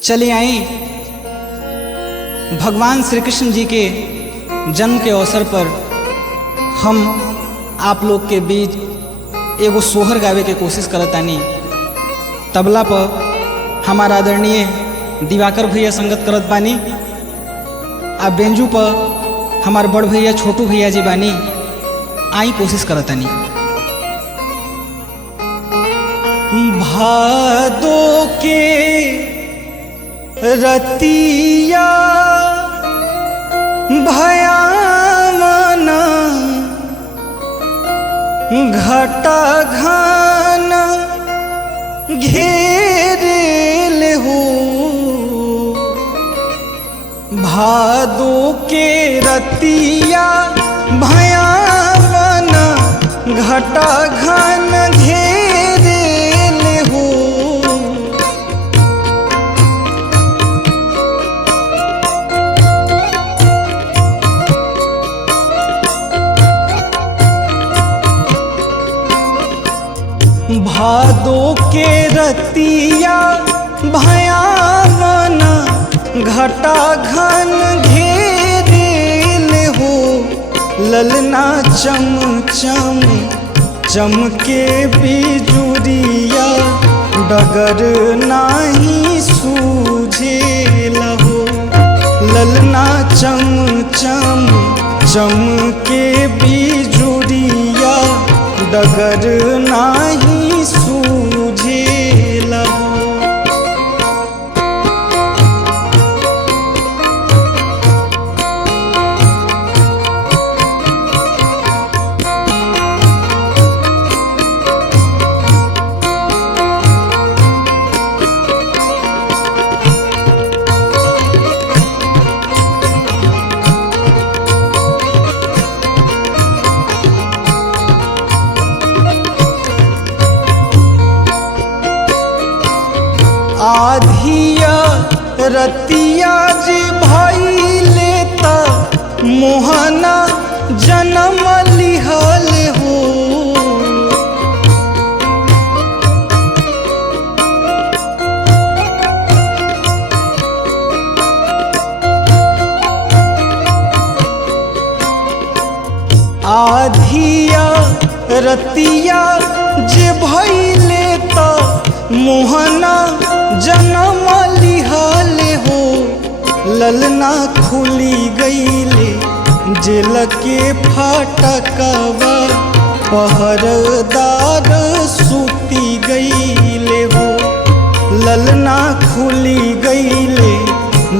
चले आई भगवान श्री कृष्ण जी के जन्म के अवसर पर हम आप लोग के बीच एगो सोहर गावे के कोशिश करतानी। तबला पर हमारा आदरणीय दिवाकर भैया संगत करत बानी, आ बेंजू पर हमार बड़ भैया छोटू भैया जी बानी। आई कोशिश करतानी। भादो के रतिया भयामना घटा घान घेरेल हो। भादो के रतिया भयामना घटा घान घेरेल हो। भादो के रतिया भयावना घटा घन घेरेल हो। ललना चम चम चमके बिजुरिया डगर नाही सूझेल हो। ललना चम चम चमके बिजुरिया डगर नाही सूझेल हो। आधिया रतिया जी भाई लेता मोहना जन्म लिहल हो। आधिया रतिया जी भाई लेता मोहना जन्म लिहल हो। ललना खुली गईले जेल के फाटकवा पहरदार सूती गईले हो। ललना खुली गईले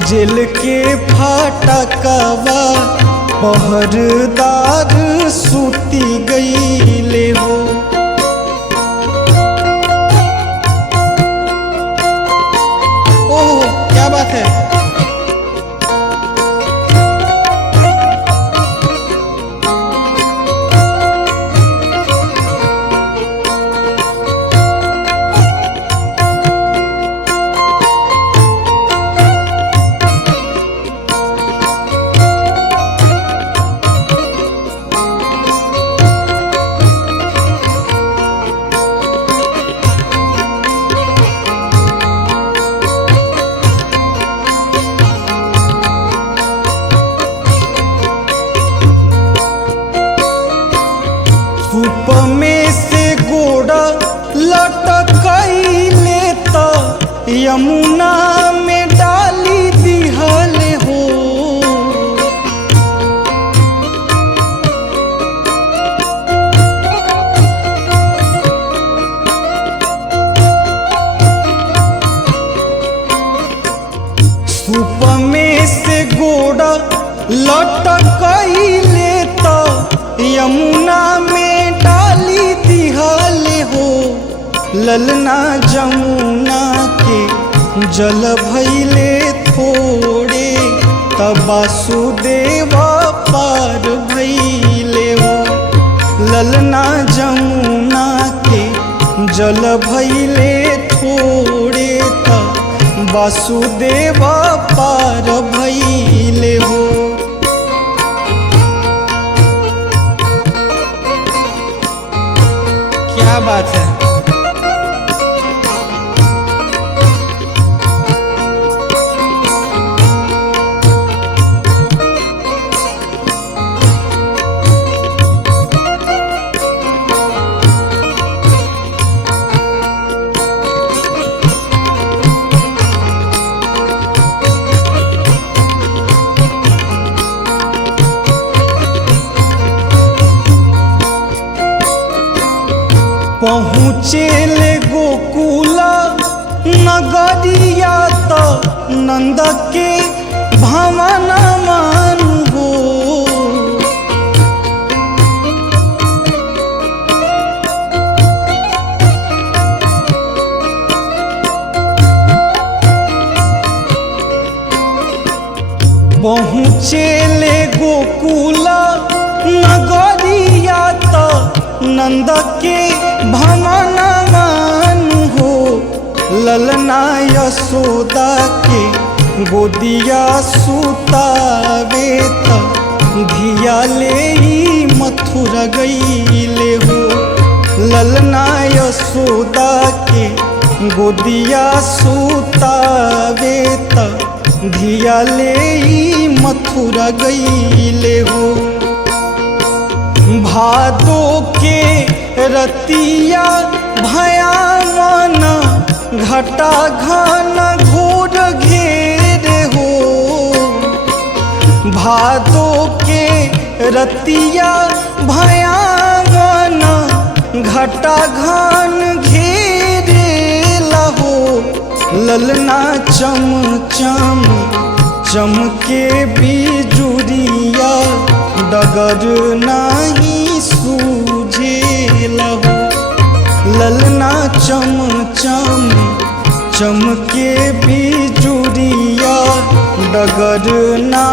जेल के फाटकवा पहरदार सूती गईले हो। क्या बात है। सूप में से गोड़ा लटकैले त यमुना में डाली दिहल हो। सूप में से गोड़ा लटकैले त यमुना में डाली दिहल हो। ललना जमुना के जल भैले थोड़े तब वासुदेव पार भैले हो। ललना जमुना के जल भैले थोड़े तब वासुदेव पार भैले हो। क्या बात है। पहुँचेले गोकुल नगरिया तो नंद के भवन मानु हो। पहुँचेले गोकुल नगरिया तो नंद के भवन मानु हो। ललना यशोदा के गोदिया सुतावे त धिया ले मथुरा गईले हो। ललना यशोदा के गोदिया सुतावे त धिया ले मथुरा गईले हो। भादो के रतिया भयावन घटा घन घोर घेरे हो। भादो के रतिया भयावन घटा घन घेरे लहो। ललना चम चम चमके बिजुरिया डगर नाही सूझे लहो। ललना चम चम चमके बिजुरिया डगर ना